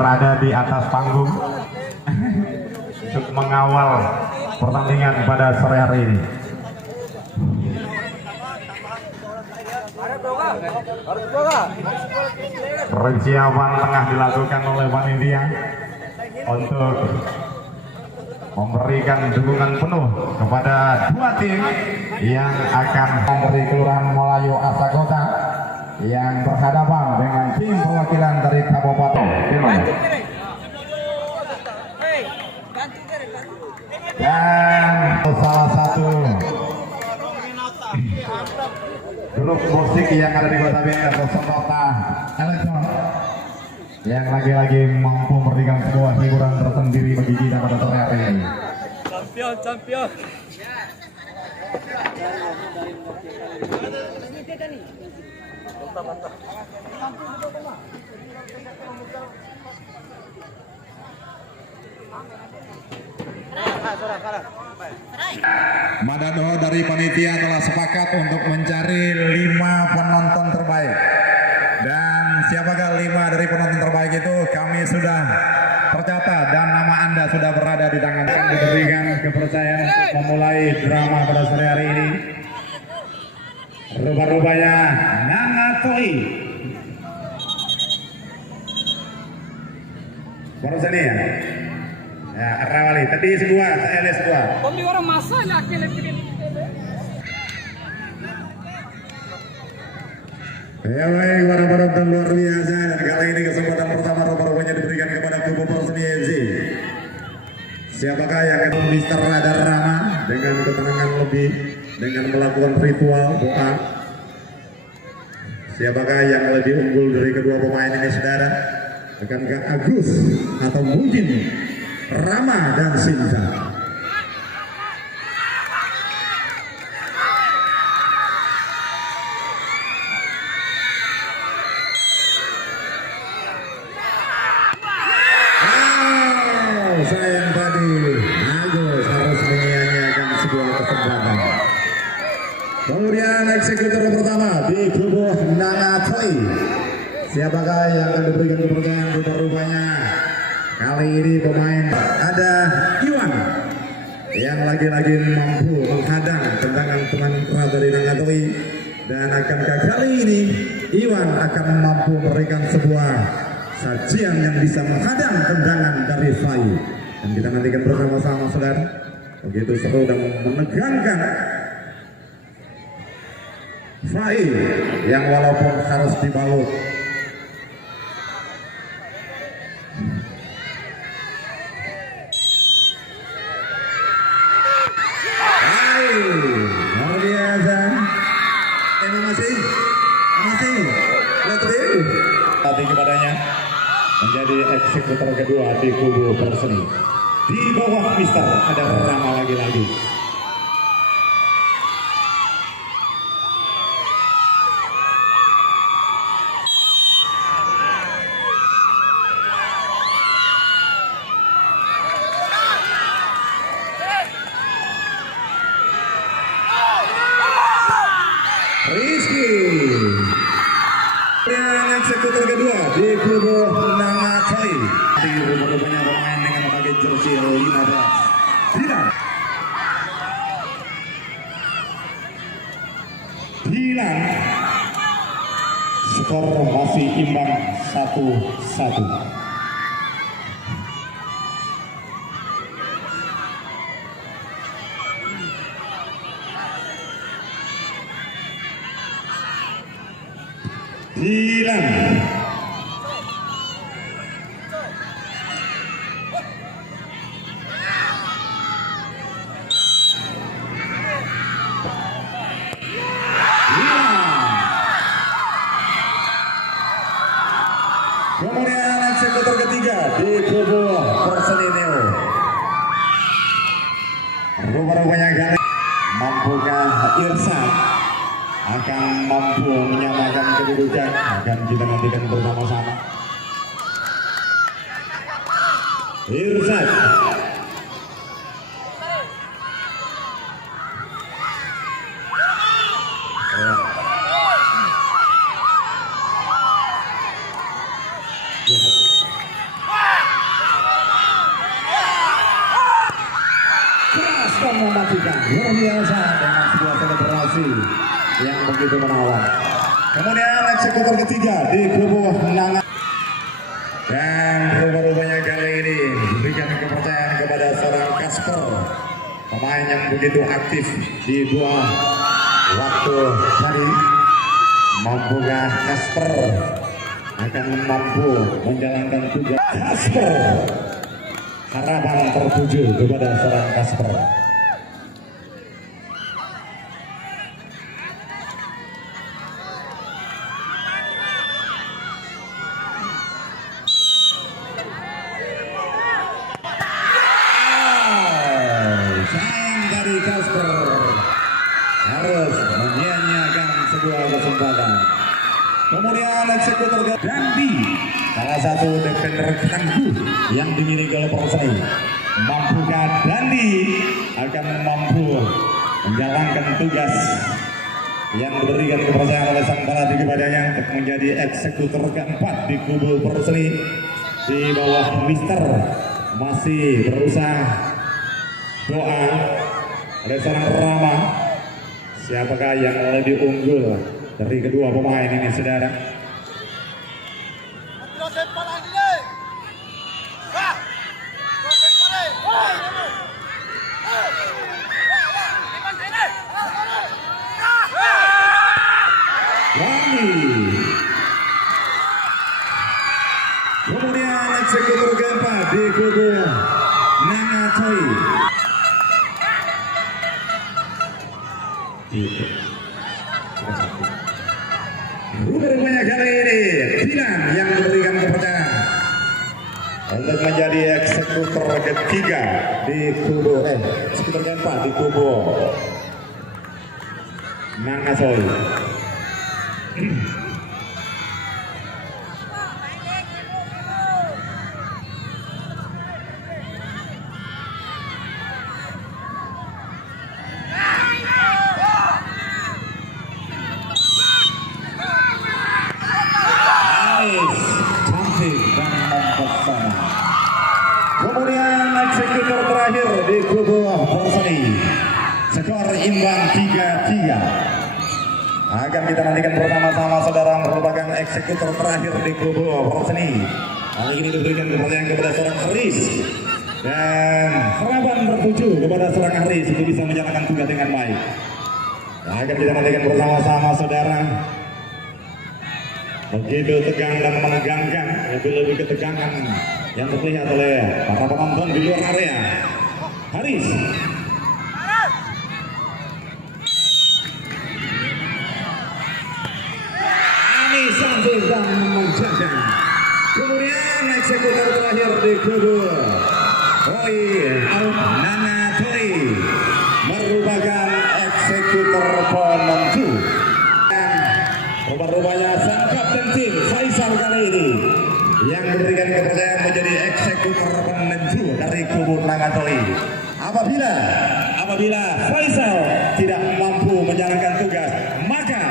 berada di atas panggung untuk mengawal pertandingan pada sore hari ini. Persiapan tengah dilakukan oleh panitia untuk memberikan dukungan penuh kepada dua tim yang akan dari Kelurahan Melayu Asakota yang berhadapan dengan tim perwakilan dari Kabupaten Timur. Dan salah satu grup musik yang ada di Kota Bender, Sonota Elektron, yang lagi-lagi mampu memberikan sebuah hiburan tersendiri bagi kita pada sore hari ini. Champion. Madado dari panitia telah sepakat untuk mencari 5 penonton terbaik. Dan siapakah 5 dari penonton terbaik itu kami sudah tercatat dan nama Anda sudah berada di tangan kami. Diberikan kepercayaan untuk memulai drama pada sore hari ini. Rubah-rubahnya Nangatoi. Baru sini ya. Ya, Rawali. Tadi semua, saya lihat semua. Kami orang masa laki-laki. Ya baik, para penonton luar biasa. Dan kali ini kesempatan pertama rubah-rubahnya diberikan kepada kubu Perseni FC. Siapakah yang akan Mister Radar Rama dengan ketenangan lebih dengan melakukan ritual doa? Siapakah yang lebih unggul dari kedua pemain ini, saudara? Akankah Agus atau mungkin Rama dan Sinta? Sayang tadi Agus harus menyia-nyiakan sebuah kesempatan. Kemudian eksekutor pertama di kubu Nangatoi. Siapakah yang akan diberikan kepercayaan rupa-rupanya? Kali ini pemain ada Iwan yang lagi-lagi mampu menghadang tendangan teman keras dari Nangatoi. Dan akankah kali ini Iwan akan mampu memberikan sebuah sajian yang bisa menghadang tendangan dari Fai? Dan kita nantikan bersama-sama, saudara. Begitu seru dan menegangkan. Fai yang walaupun harus dibalut luar biasa. Terima kasih. Tadi kepadanya menjadi eksekutor kedua di kubu Perseni. Di bawah Mister ada Rama lagi-lagi. Rizky. Dan eksekutor kedua di kubu Nangatoi. Di rupanya pemain dengan pakai jersey 15. Dilan. Skor masih imbang 1-1. Dilan. Kemudian eksekutor ketiga di kubu Perseni Neo. Rupanya kali mampukah Irsa akan mampu menyamakan kedudukan? Akan kita nantikan bersama-sama. Irsa. Langsung memastikan luar biasa dengan sebuah selebrasi yang begitu menawan. Kemudian eksekutor ketiga di kubu Nanga. Dan rupanya kali ini diberikan kepercayaan kepada seorang Kasper, pemain yang begitu aktif di dua waktu tadi. Mampukah Kasper akan mampu menjalankan tugas Kasper? Harapan tertuju kepada seorang Kasper. Sayang dari Kasper harus menyia-nyiakan sebuah kesempatan. Kemudian eksekutor Dandi, salah satu defender tangguh yang dimiliki oleh Perseni. Mampukah Dandi akan mampu menjalankan tugas yang diberikan kepercayaan oleh sang pelatih kepadanya untuk menjadi eksekutor keempat di kubu Perseni di bawah Mister. Masih berusaha doa oleh seorang Rama. Siapakah yang lebih unggul dari kedua pemain ini, saudara? Kemudian eksekutor keempat di kubu Nanga Choi. Rupanya kali ini Dinan yang memberikan kepercayaan untuk menjadi eksekutor ketiga di kubu eksekutor keempat di kubu Nanga Choi. Kemudian eksekutor terakhir di kubu Perseni, skor imbang 3-3. Akan kita nantikan bersama-sama, saudara, merupakan eksekutor terakhir di kubu Perseni. Kali ini diberikan kepercayaan kepada seorang Haris dan harapan tertuju kepada seorang Haris untuk bisa menjalankan tugas dengan baik. Akan kita nantikan bersama-sama, saudara. Begitu tegang dan menegangkan, lebih ketegangan yang terlihat oleh para penonton di luar area. Haris. Anis sambil dan menjaga. Kemudian eksekutor terakhir di kubu Roy Nana Choi merupakan eksekutor penentu. Rupanya sang kapten tim Faisal kali ini yang memberikan kepercayaan menjadi eksekutor penentu dari kubu Nanga Choi. Apabila Faisal tidak mampu menjalankan tugas, maka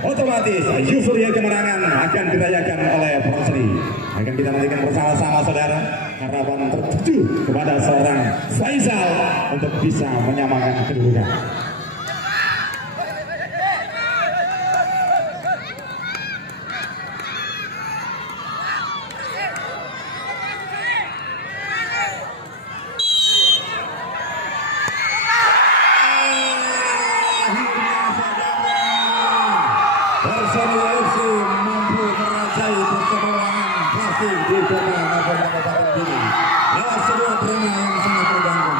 otomatis euforia kemenangan akan dirayakan oleh Perseni. Akan kita nantikan bersama-sama, saudara, harapan tertuju kepada seorang Faisal untuk bisa menyamakan kedudukan. Perseni FC mampu merajai perkembangan klasik di kota Kabupaten ini lewat sebuah drama yang sangat mengganggu.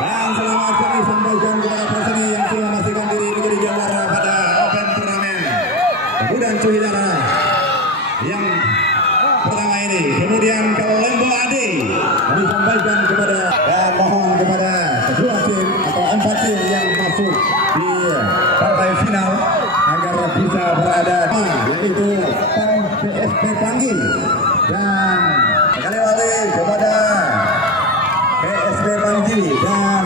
Dan selamat kami sampaikan kepada Perseni yang sudah memastikan diri menjadi juara pada Open Turnamen Kemudian Cuhidara yang pertama ini. Kemudian kalau Lembo Ade kami sampaikan kepada dan mohon kepada kedua tim atau 4 tim yang masuk di partai final agar bisa berada, yaitu PSP Panggi dan sekali lagi kepada PSP Panggi dan